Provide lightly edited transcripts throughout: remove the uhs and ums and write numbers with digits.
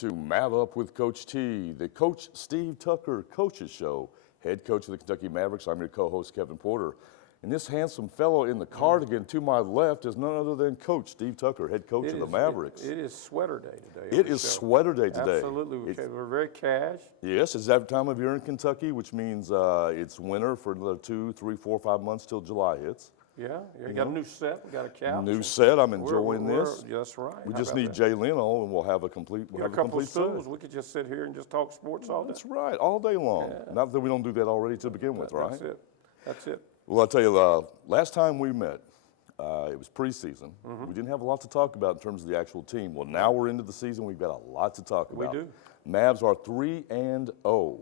to MavUp with Coach T, the Coach Steve Tucker Coaches Show, head coach of the Kentucky Mavericks. I'm your co-host, Kevin Porter. And this handsome fellow in the cardigan to my left is none other than Coach Steve Tucker, head coach of the Mavericks. It is sweater day today. It is sweater day today. Absolutely. We're very cash. Yes, it's that time of year in Kentucky, which means it's winter for another 2, 3, 4, 5 months till July hits. Yeah, you got a new set. We got a couch. New set. I'm enjoying this. That's right. We just need Jay Leno, and we'll have a complete. We'll have a couple of stools. We could just sit here and just talk sports all day. That's right, all day long. Yeah. Not that we don't do that already to begin with, right? That's it. That's it. Well, I'll tell you, last time we met, it was preseason. We didn't have a lot to talk about in terms of the actual team. Well, now we're into the season. We've got a lot to talk about. We do. Mavs are 3-0,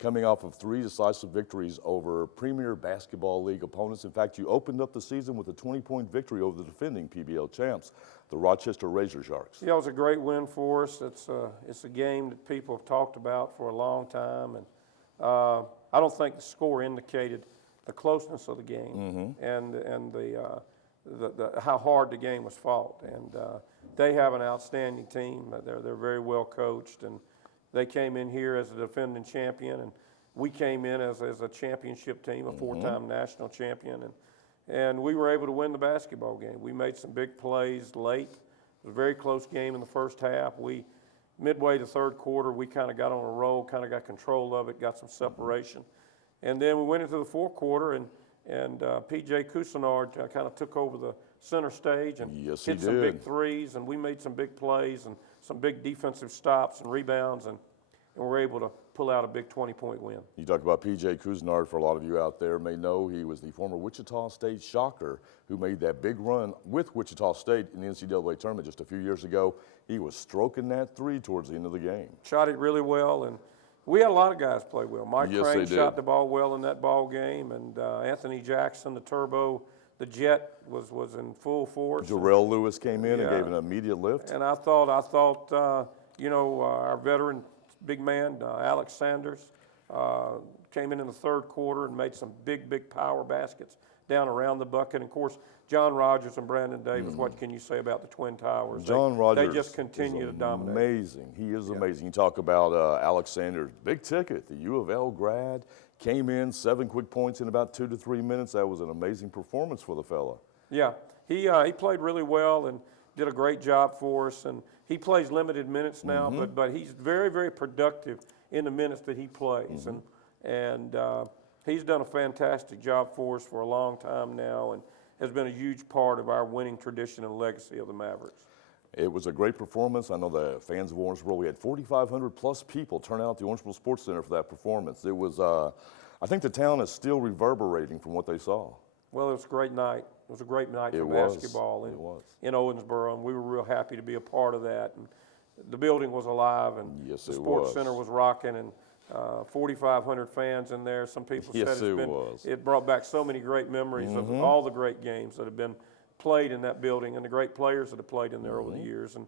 coming off of 3 decisive victories over Premier Basketball League opponents. In fact, you opened up the season with a 20-point victory over the defending PBL champs, the Rochester Razor Sharks. Yeah, it was a great win for us. It's a game that people have talked about for a long time, and I don't think the score indicated the closeness of the game and how hard the game was fought. And they have an outstanding team. They're very well coached, and they came in here as a defending champion, and we came in as a championship team, a 4-time national champion, and we were able to win the basketball game. We made some big plays late. It was a very close game in the first half. Midway the third quarter, we kind of got on a roll, kind of got control of it, got some separation. And then we went into the fourth quarter, and P.J. Cousinard kind of took over the center stage and hit some big threes, and we made some big plays and some big defensive stops and rebounds, and were able to pull out a big 20-point win. You talk about P.J. Cousinard. For a lot of you out there may know, he was the former Wichita State Shocker who made that big run with Wichita State in the NCAA tournament just a few years ago. He was stroking that three towards the end of the game. Shot it really well, and we had a lot of guys play well. Mike Crane shot the ball well in that ball game, and Anthony Jackson, the Turbo, the Jet, was in full force. Jarrell Lewis came in and gave an immediate lift. And I thought, you know, our veteran big man, Alex Sanders, came in the third quarter and made some big power baskets down around the bucket. And of course, John Rogers and Brandon Davis, what can you say about the Twin Towers? John Rogers, they just continue to dominate. Amazing. He is amazing. You talk about Alex Sanders, big ticket, the U of L grad, came in, 7 quick points in about 2 to 3 minutes. That was an amazing performance for the fella. Yeah, he played really well and did a great job for us. And he plays limited minutes now, but he's very productive in the minutes that he plays. And he's done a fantastic job for us for a long time now, and has been a huge part of our winning tradition and legacy of the Mavericks. It was a great performance. I know the fans of Orangeboro, we had 4,500 plus people turn out at the Orangeboro Sports Center for that performance. It was, I think the town is still reverberating from what they saw. Well, it was a great night. It was a great night for basketball in Owensboro, and we were real happy to be a part of that. And the building was alive, and the Sports Center was rocking, and 4,500 fans in there. Some people said it brought back so many great memories of all the great games that have been played in that building and the great players that have played in there over the years. And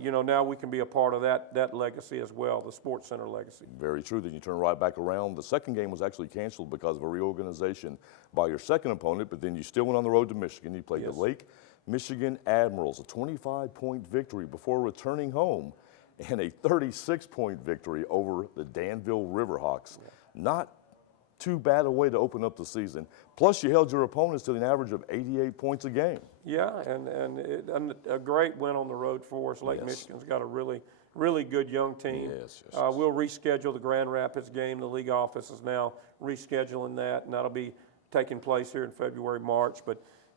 you know, now we can be a part of that legacy as well, the Sports Center legacy. Very true. Then you turn right back around. The second game was actually canceled because of a reorganization by your second opponent, but then you still went on the road to Michigan. You played the Lake Michigan Admirals, a 25-point victory before returning home, and a 36-point victory over the Danville Riverhawks. Not too bad a way to open up the season. Plus, you held your opponents to an average of 88 points a game. Yeah, and a great win on the road for us. Lake Michigan's got a really good young team. We'll reschedule the Grand Rapids game. The league office is now rescheduling that, and that'll be taking place here in February, March.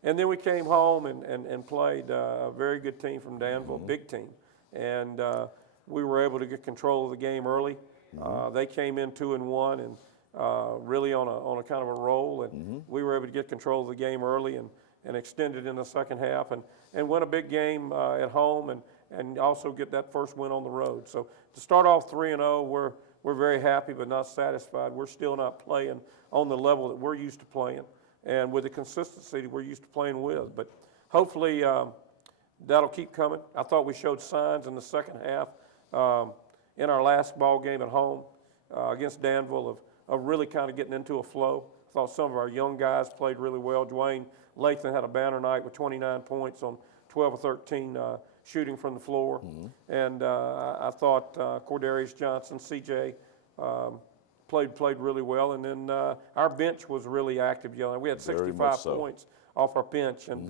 And then we came home and played a very good team from Danville, big team. And we were able to get control of the game early. They came in 2-1 and really on a kind of a roll, and we were able to get control of the game early and extend it in the second half and win a big game at home and also get that first win on the road. So to start off 3-0, we're very happy but not satisfied. We're still not playing on the level that we're used to playing and with the consistency that we're used to playing with. But hopefully that'll keep coming. I thought we showed signs in the second half in our last ball game at home against Danville of really kind of getting into a flow. I thought some of our young guys played really well. Dwayne Lathan had a banner night with 29 points on 12 or 13 shooting from the floor. And I thought Cordarius Johnson, CJ, played really well. And then our bench was really active. We had 65 points off our bench. And,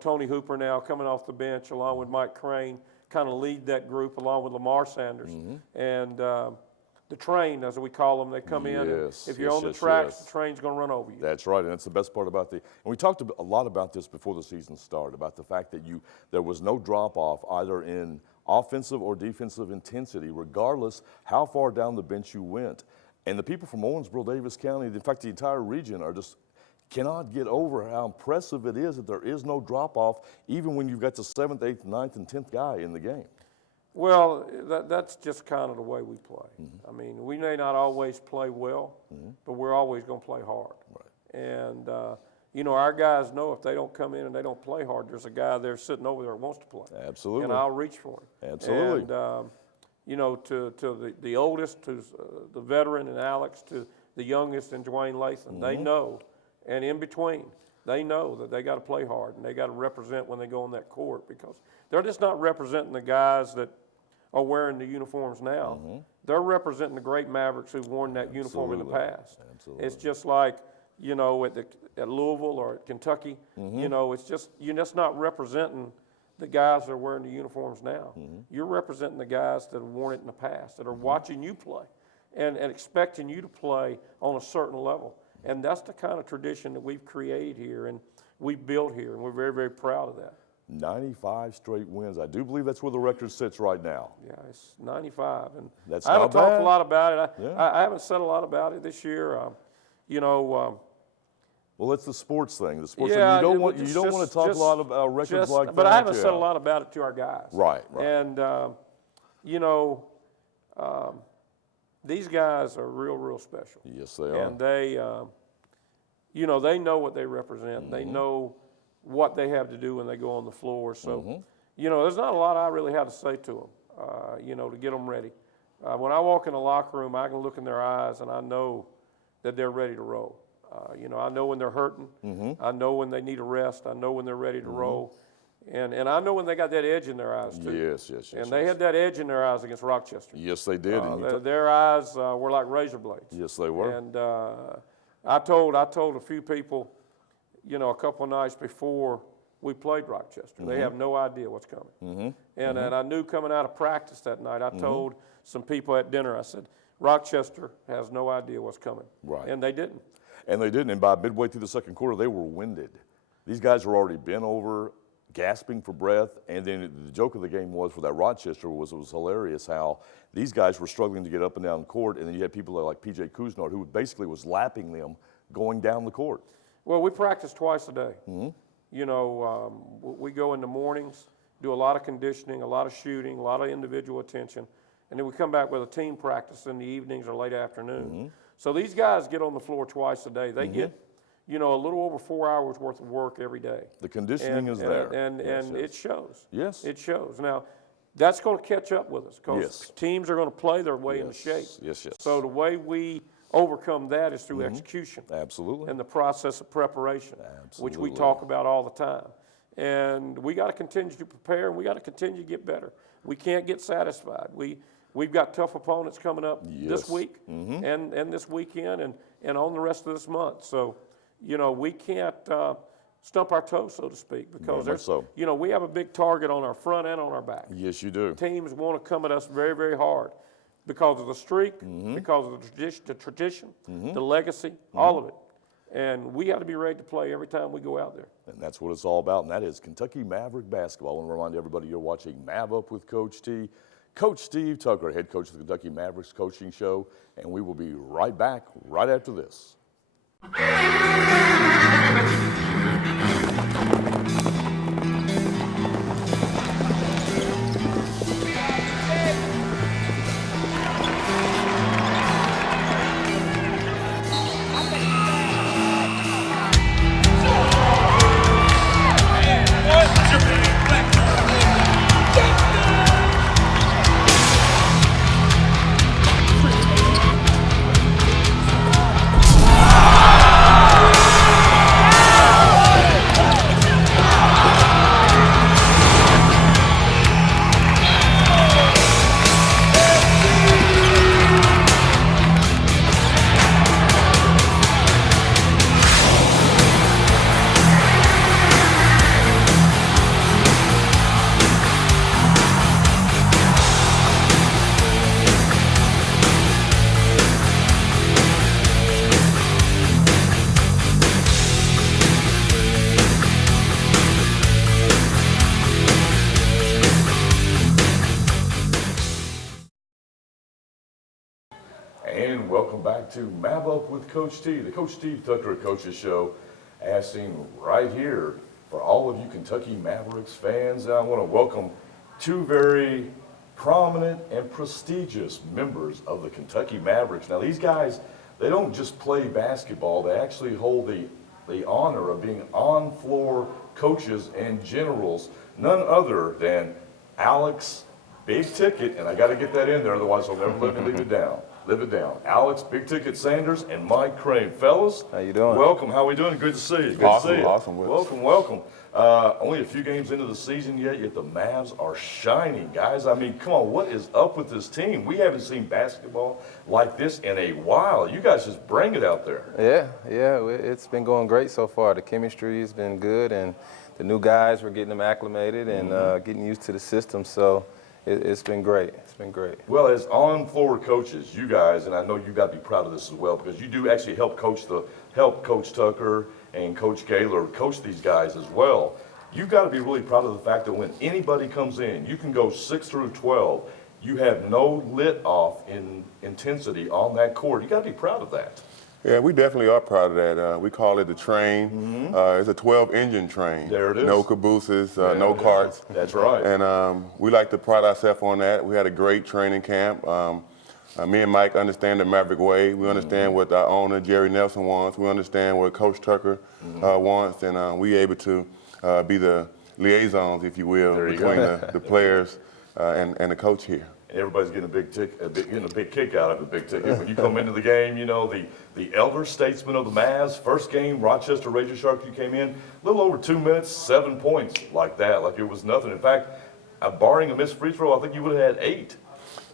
Tony Hooper now coming off the bench along with Mike Crane kind of lead that group along with Lamar Sanders. And the train, as we call them, they come in. And if you're on the tracks, the train's going to run over you. That's right, and that's the best part about and we talked a lot about this before the season started, about the fact that there was no drop-off either in offensive or defensive intensity, regardless how far down the bench you went. And the people from Owensboro, Davis County, in fact, the entire region cannot get over how impressive it is that there is no drop-off, even when you've got the 7th, 8th, 9th, and 10th guy in the game. Well, that's just kind of the way we play. I mean, we may not always play well, but we're always going to play hard. Right. And, our guys know if they don't come in and they don't play hard, there's a guy there sitting over there who wants to play. Absolutely. And I'll reach for him. Absolutely. And, to the oldest, to the veteran and Alex, to the youngest and Dwayne Lathan, they know, and in between, they know that they got to play hard and they got to represent when they go on that court, because they're just not representing the guys that are wearing the uniforms now. They're representing the great Mavericks who've worn that uniform in the past. Absolutely. It's just like, at Louisville or at Kentucky, it's just, you're just not representing the guys that are wearing the uniforms now. You're representing the guys that have worn it in the past, that are watching you play and expecting you to play on a certain level. And that's the kind of tradition that we've created here and we've built here, and we're very, very proud of that. 95 straight wins. I do believe that's where the record sits right now. Yeah, it's 95. And that's I haven't talked a lot about it. Yeah. I haven't said a lot about it this year. Well, it's the sports thing. The sports yeah, thing. You don't want to talk a lot about records like that. But I haven't said a lot about it to our guys. Right. And, these guys are real, real special. Yes, they are. And they, they know what they represent. They know what they have to do when they go on the floor. So, there's not a lot I really have to say to them, to get them ready. When I walk in the locker room, I can look in their eyes and I know that they're ready to roll. I know when they're hurting. I know when they need a rest. I know when they're ready to roll. And I know when they got that edge in their eyes, too. Yes. And they had that edge in their eyes against Rochester. Yes, they did. Their eyes were like razor blades. Yes, they were. And I told a few people, a couple of nights before we played Rochester, they have no idea what's coming. And I knew coming out of practice that night, I told some people at dinner, I said, Rochester has no idea what's coming. Right. And they didn't. And by midway through the second quarter, they were winded. These guys were already bent over, gasping for breath, and then the joke of the game was for that Rochester it was hilarious how these guys were struggling to get up and down court, and then you had people like P.J. Cousinard who basically was lapping them going down the court. Well, we practice twice a day. We go in the mornings, do a lot of conditioning, a lot of shooting, a lot of individual attention, and then we come back with a team practice in the evenings or late afternoon. So these guys get on the floor twice a day. They get a little over 4 hours worth of work every day. The conditioning is there. And it shows. Yes. It shows. Now, that's going to catch up with us because teams are going to play their way into shape. Yes. So the way we overcome that is through execution. Absolutely. And the process of preparation, which we talk about all the time. And we got to continue to prepare, and we got to continue to get better. We can't get satisfied. We've got tough opponents coming up this week and this weekend and on the rest of this month. So, we can't stump our toes, so to speak, because we have a big target on our front and on our back. Yes, you do. Teams want to come at us very, very hard because of the streak, because of the tradition, the legacy, all of it. And we got to be ready to play every time we go out there. And that's what it's all about, and that is Kentucky Maverick basketball. I want to remind everybody you're watching MavUp with Coach T. Coach Steve Tucker, head coach of the Kentucky Mavericks coaching show, and we will be right back right after this. And welcome back to MavUp with Coach T, the Coach Steve Tucker Coaches Show, asking right here for all of you Kentucky Mavericks fans. I want to welcome two very prominent and prestigious members of the Kentucky Mavericks. Now, these guys, they don't just play basketball, they actually hold the honor of being on-floor coaches and generals, none other than Alex Big Ticket, and I got to get that in there, otherwise I'll never let me leave it down. Live it down. Alex Big Ticket Sanders and Mike Crane. Fellas, how you doing? Welcome. How we doing? Good to see you. Good awesome, to see you. Awesome. Welcome. Only a few games into the season yet the Mavs are shining, guys. I mean, come on, what is up with this team? We haven't seen basketball like this in a while. You guys just bring it out there. Yeah, it's been going great so far. The chemistry has been good, and the new guys, we're getting them acclimated and getting used to the system. So it's been great. It's been great. Well, as on-floor coaches, you guys, and I know you got to be proud of this as well, because you do actually help Coach Tucker and Coach Gaylor coach these guys as well. You've got to be really proud of the fact that when anybody comes in, you can go 6 through 12. You have no let-off in intensity on that court. You got to be proud of that. Yeah, we definitely are proud of that. We call it the train. It's a 12-engine train. There it is. No cabooses, no carts. That's right. And we like to pride ourselves on that. We had a great training camp. Me and Mike understand the Maverick way. We understand what our owner, Jerry Nelson, wants. We understand what Coach Tucker wants. And we able to be the liaisons, if you will, between the players and the coach here. Everybody's getting a big kick out of a Big Ticket. When you come into the game, you know, the elder statesman of the Mavs, first game, Rochester Razor Shark, you came in, a little over 2 minutes, 7 points like that, like it was nothing. In fact, barring a missed free throw, I think you would have had 8.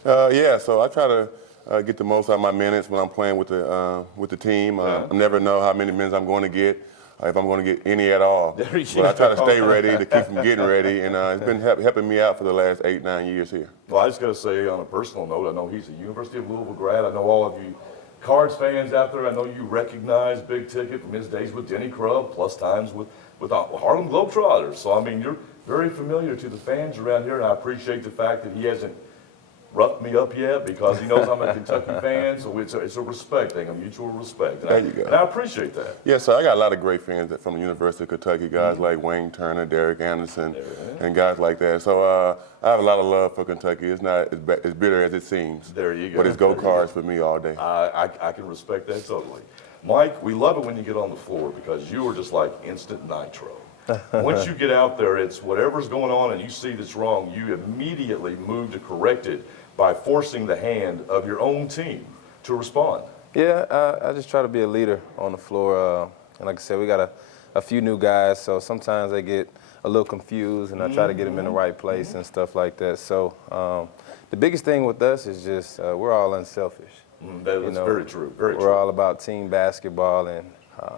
Yeah, so I try to get the most out of my minutes when I'm playing with the team. I never know how many minutes I'm going to get, if I'm going to get any at all. But I try to stay ready to keep from getting ready, and it's been helping me out for the last 8, 9 years here. Well, I just got to say, on a personal note, I know he's a University of Louisville grad. I know all of you Cards fans out there, I know you recognize Big Ticket from his days with Denny Crubb, plus times with Harlem Globetrotters. So, I mean, you're very familiar to the fans around here, and I appreciate the fact that he hasn't roughed me up yet because he knows I'm a Kentucky fan, so it's a respect thing, a mutual respect. There you go. And I appreciate that. Yes, sir. I got a lot of great fans from the University of Kentucky, guys like Wayne Turner, Derek Anderson, and guys like that. So I have a lot of love for Kentucky. It's not as bitter as it seems. There you go. But it's go Cards for me all day. I can respect that totally. Mike, we love it when you get on the floor because you are just like instant nitro. Once you get out there, it's whatever's going on and you see that's wrong, you immediately move to correct it by forcing the hand of your own team to respond. Yeah, I just try to be a leader on the floor. And like I said, we got a few new guys, so sometimes they get a little confused, and I try to get them in the right place and stuff like that. So the biggest thing with us is just we're all unselfish. That's very true. We're all about team basketball, and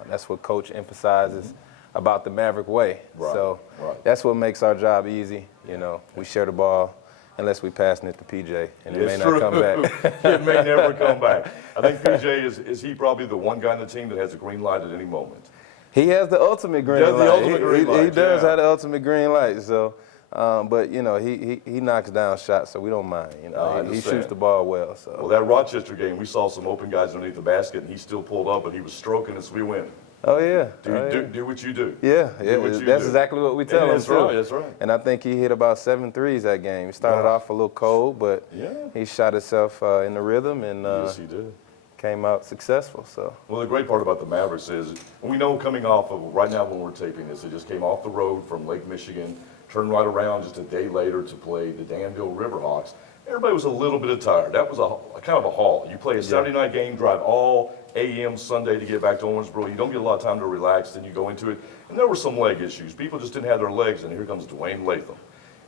that's what Coach emphasizes about the Maverick way. Right. So that's what makes our job easy. You know, we share the ball. Unless we're passing it to PJ, and it may not come back. It may never come back. I think PJ is he probably the one guy on the team that has a green light at any moment. He has the ultimate green light. The ultimate green light. He does have the ultimate green light. So, but you know, he knocks down shots, so we don't mind. You know, he shoots the ball well. So. Well, that Rochester game, we saw some open guys underneath the basket, and he still pulled up, but he was stroking us. We win. Oh yeah. Do what you do. Yeah. That's exactly what we tell him. That's right. That's right. And I think he hit about 7 threes that game. He started off a little cold, but he shot himself in the rhythm, and yes, he did. Came out successful. So. Well, the great part about the Mavericks is we know coming off of right now when we're taping this, they just came off the road from Lake Michigan, turned right around just a day later to play the Danville Riverhawks. Everybody was a little bit tired. That was a kind of a haul. You play a Saturday night game, drive all a.m. Sunday to get back to Owensboro. You don't get a lot of time to relax, then you go into it. And there were some leg issues. People just didn't have their legs, and here comes Dwayne Latham.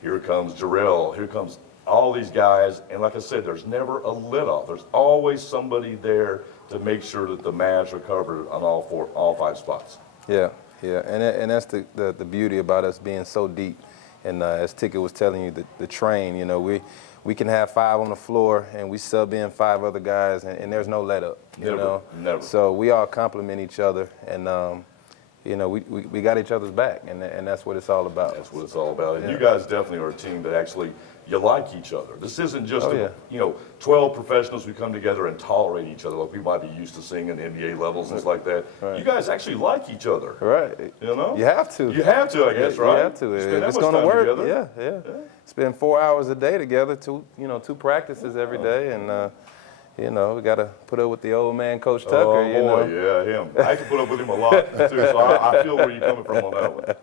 Here comes Jarrell. Here comes all these guys. And like I said, there's never a let-off. There's always somebody there to make sure that the Mavs are covered on all 5 spots. Yeah, and that's the beauty about us being so deep. And as Ticket was telling you, the train, you know, we can have 5 on the floor, and we sub in 5 other guys, and there's no let up. You know? Never. So we all complement each other, and you know, we got each other's back, and that's what it's all about. That's what it's all about. And you guys definitely are a team that actually, you like each other. This isn't just, 12 professionals who come together and tolerate each other like we might be used to seeing in the NBA levels and things like that. Right. You guys actually like each other. Right. You know? You have to. You have to, I guess, right? You have to. If it's going to work, yeah. Spend 4 hours a day together, two practices every day, and we got to put up with the old man, Coach Tucker. Oh, boy, yeah, him. I have to put up with him a lot, too, so I feel where you're coming from on that one.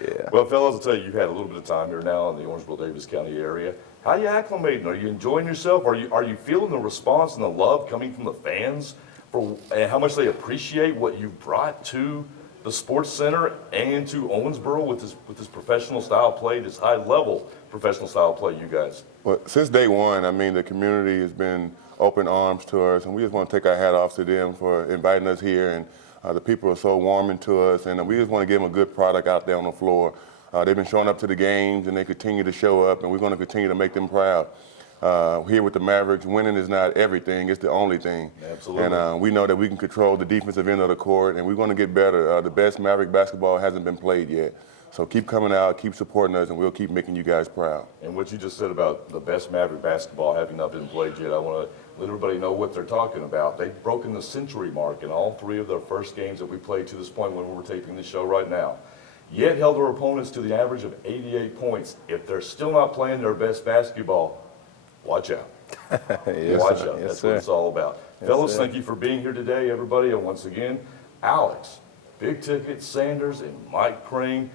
Yeah. Well, fellas, I'll tell you, you've had a little bit of time here now in the Orangeville-Davis County area. How are you acclimating? Are you enjoying yourself? Are you feeling the response and the love coming from the fans and how much they appreciate what you brought to the Sports Center and to Owensboro with this professional style play, this high-level professional style play, you guys? Well, since day one, I mean, the community has been open arms to us, and we just want to take our hat off to them for inviting us here. And the people are so warming to us, and we just want to give them a good product out there on the floor. They've been showing up to the games, and they continue to show up, and we're going to continue to make them proud. Here with the Mavericks, winning is not everything, it's the only thing. Absolutely. And we know that we can control the defensive end of the court, and we're going to get better. The best Maverick basketball hasn't been played yet. So keep coming out, keep supporting us, and we'll keep making you guys proud. And what you just said about the best Maverick basketball having not been played yet, I want to let everybody know what they're talking about. They've broken the century mark in all 3 of their first games that we played to this point when we're taping this show right now. Yet held their opponents to the average of 88 points. If they're still not playing their best basketball, watch out. Watch out. That's what it's all about. Fellas, thank you for being here today, everybody. And once again, Alex, Big Ticket, Sanders, and Mike Crane,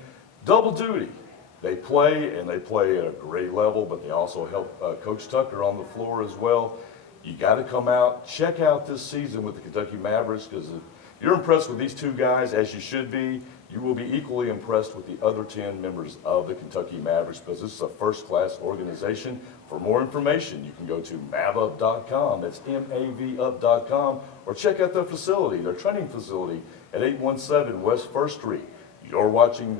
double duty. They play, and they play at a great level, but they also help Coach Tucker on the floor as well. You got to come out, check out this season with the Kentucky Mavericks, because if you're impressed with these 2 guys, as you should be, you will be equally impressed with the other 10 members of the Kentucky Mavericks, because this is a first-class organization. For more information, you can go to MavUp.com, that's MAVUp.com, or check out their facility, their training facility at 817 West 1st Street. You're watching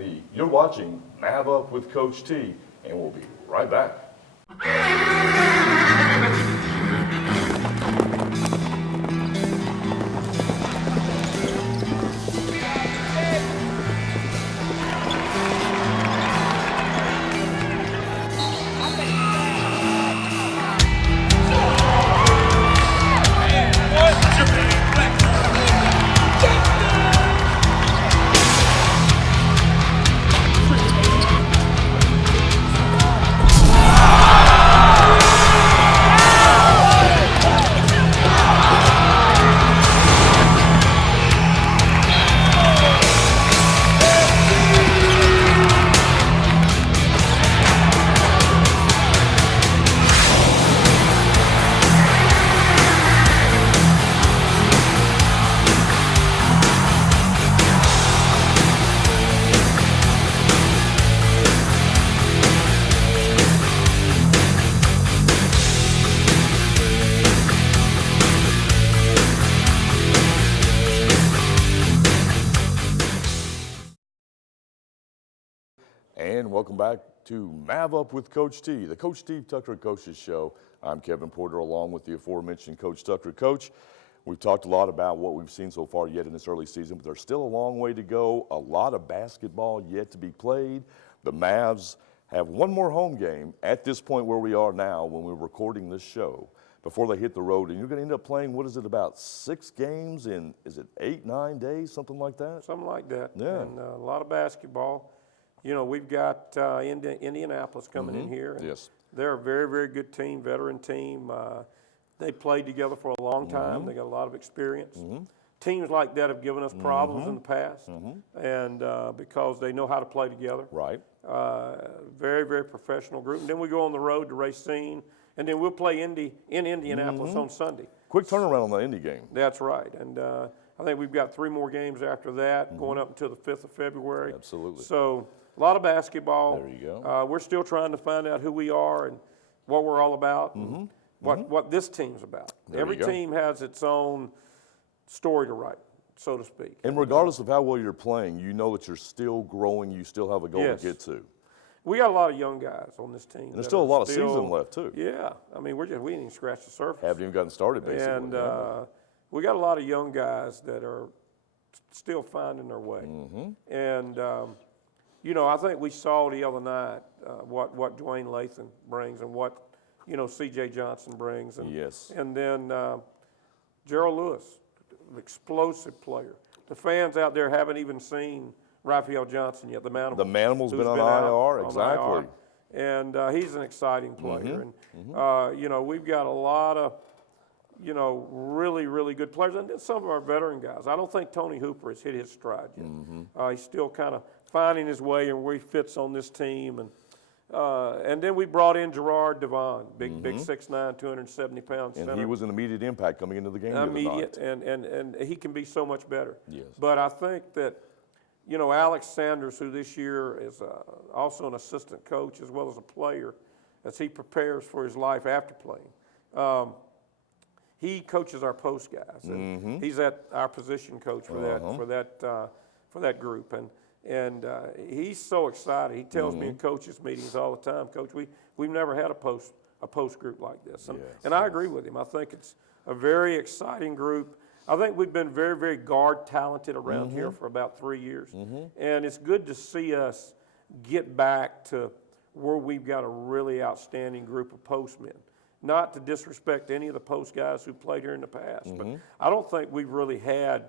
MavUp with Coach T, and we'll be right back. And welcome back to MavUp with Coach T, the Coach Steve Tucker Coaches Show. I'm Kevin Porter, along with the aforementioned Coach Tucker. Coach, we've talked a lot about what we've seen so far yet in this early season, but there's still a long way to go. A lot of basketball yet to be played. The Mavs have one more home game at this point where we are now when we're recording this show before they hit the road. And you're going to end up playing, what is it, about 6 games in, is it 8, 9 days, something like that? Something like that. Yeah. And a lot of basketball. You know, we've got Indianapolis coming in here. And Yes. They're a very, very good team, veteran team. They played together for a long time. They got a lot of experience. Teams like that have given us problems in the past, and because they know how to play together. Right. Very, very professional group. And then we go on the road to Racine, and then we'll play in Indianapolis on Sunday. Quick turnaround on the Indy game. That's right. And I think we've got 3 more games after that, going up until the 5th of February. Absolutely. So a lot of basketball. There you go. We're still trying to find out who we are and what we're all about, and what this team's about. Every team has its own story to write, so to speak. And regardless of how well you're playing, you know that you're still growing. You still have a goal Yes. to get to. We got a lot of young guys on this team. And there's still a lot of season left, too. Yeah. I mean, we didn't even scratch the surface. Haven't even gotten started, basically. And we got a lot of young guys that are still finding their way. And, you know, I think we saw the other night what Dwayne Lathan brings and what, you know, C.J. Johnson brings. And, Yes. And then Gerald Lewis, an explosive player. The fans out there haven't even seen Raphael Johnson yet, the Manimal. The Manimal's been on IR, exactly. And he's an exciting player. And, you know, we've got a lot of, you know, really, really good players. And then some of our veteran guys. I don't think Tony Hooper has hit his stride yet. He's still kind of finding his way and where he fits on this team. And then we brought in Gerard Devon, big 6'9", 270-pound center. And he was an immediate impact coming into the game. Immediate, and he can be so much better. Yes. But I think that, you know, Alex Sanders, who this year is also an assistant coach as well as a player, as he prepares for his life after playing, he coaches our post guys, and he's our position coach for that group, and he's so excited. He tells me in coaches meetings all the time, Coach, we've never had a post group like this, and I agree with him. I think it's a very exciting group. I think we've been very, very guard talented around here for about 3 years, and it's good to see us get back to where we've got a really outstanding group of postmen. Not to disrespect any of the post guys who played here in the past, but I don't think we've really had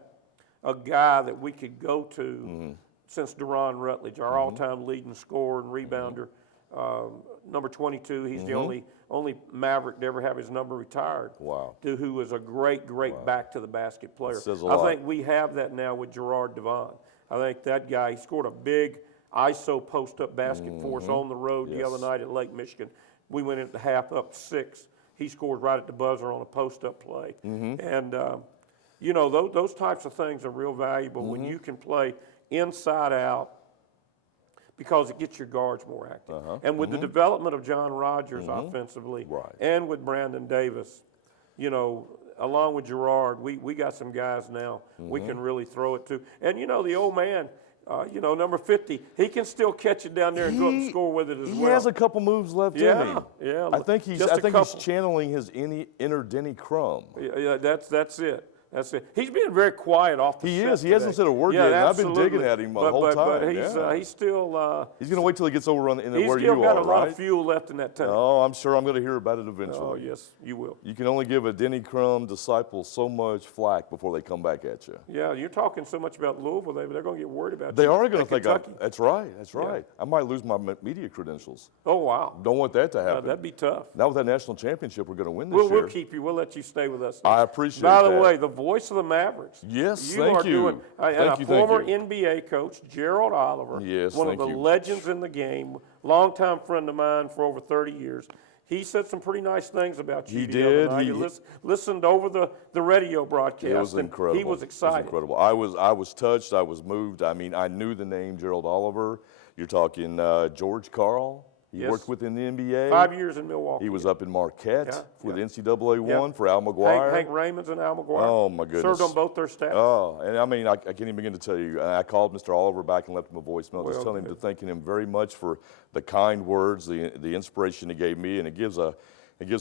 a guy that we could go to since Deron Rutledge, our all-time leading scorer and rebounder, number 22. He's the only Maverick to ever have his number retired. Wow. Who was a great back to the basket player. Says a lot. I think we have that now with Gerard Devon. I think that guy, he scored a big ISO post-up basket for us on the road the other night at Lake Michigan. We went into half up 6. He scored right at the buzzer on a post-up play. And, you know, those types of things are real valuable when you can play inside out because it gets your guards more active. And with the development of John Rogers offensively and with Brandon Davis, you know, along with Gerard, we got some guys now we can really throw it to. And, you know, the old man, you know, number 50, he can still catch it down there and go up and score with it as well. He has a couple moves left in him. Yeah, I think he's channeling his inner Denny Crum. Yeah, that's it. That's it. He's being very quiet off the set. He is. He today. hasn't said a word yet. And I've been digging at him the whole time. But he's still. He's going to wait till he gets over on where you are, He's still got a lot of fuel left in that tank. Oh, I'm sure I'm going to hear about it eventually. Oh, yes, you will. You can only give a Denny Crum disciple so much flack before they come back at you. Yeah, you're talking so much about Louisville, they're going to get worried about you. They are going to think, that's right. Yeah. I might lose my media credentials. Oh, wow. Don't want that to happen. That'd be tough. Now with that national championship we're going to win this year. We'll keep you. We'll let you stay with us. I appreciate that. By the way, the voice of the Mavericks. Yes, thank you. Thank you. Former NBA coach, Gerald Oliver, one of the legends in the game, longtime friend of mine for over 30 years. He said some pretty nice things about you. He did. He listened over the radio broadcast. It was incredible. He was excited. It was incredible. I was touched. I was moved. I mean, I knew the name Gerald Oliver. You're talking George Karl. He worked with in the NBA. 5 years in Milwaukee. He was up in Marquette with NCAA 1 for Al McGuire. Hank Raymond's and Al McGuire. Oh, my goodness. Served on both their staffs. Oh, and I mean, I can't even begin to tell you. I called Mr. Oliver back and left him a voicemail just telling him to thanking him very much for the kind words, the inspiration he gave me, and it gives a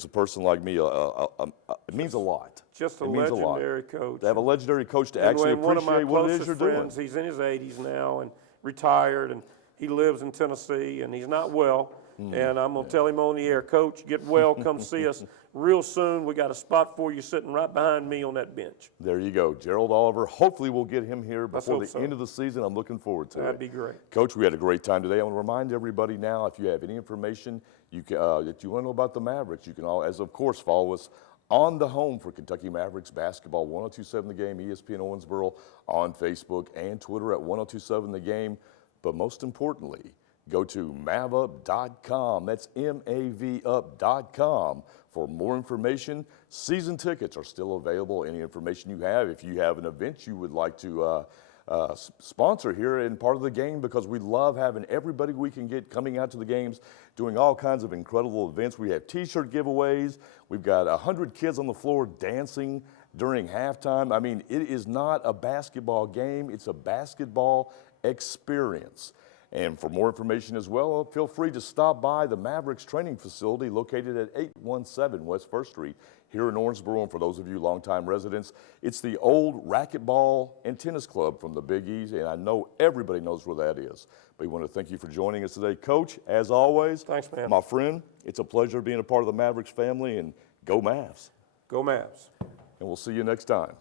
person like me it means a lot. Just a legendary coach. To have a legendary coach to actually appreciate what it is you're doing. He's in his 80s now and retired, and he lives in Tennessee, and he's not well. And I'm going to tell him on the air, Coach, get well, come see us real soon. We got a spot for you sitting right behind me on that bench. There you go. Gerald Oliver. Hopefully we'll get him here before the end of the season. I'm looking forward to it. That'd be great. Coach, we had a great time today. I want to remind everybody now, if you have any information that you want to know about the Mavericks, you can of course, follow us on the home for Kentucky Mavericks basketball, 102.7 The Game, ESPN Owensboro, on Facebook and Twitter at 102.7 The Game. But most importantly, go to MavUp.com. That's MAVUp.com for more information. Season tickets are still available. Any information you have, if you have an event you would like to sponsor here in part of the game, because we love having everybody we can get coming out to the games, doing all kinds of incredible events. We have T-shirt giveaways. We've got 100 kids on the floor dancing during halftime. I mean, it is not a basketball game. It's a basketball experience. And for more information as well, feel free to stop by the Mavericks training facility located at 817 West 1st Street here in Owensboro, and for those of you longtime residents, it's the old racquetball and tennis club from the Big East, and I know everybody knows where that is. But we want to thank you for joining us today. Coach, as always, thanks, man. My friend, it's a pleasure being a part of the Mavericks family, and go Mavs. Go Mavs. And we'll see you next time.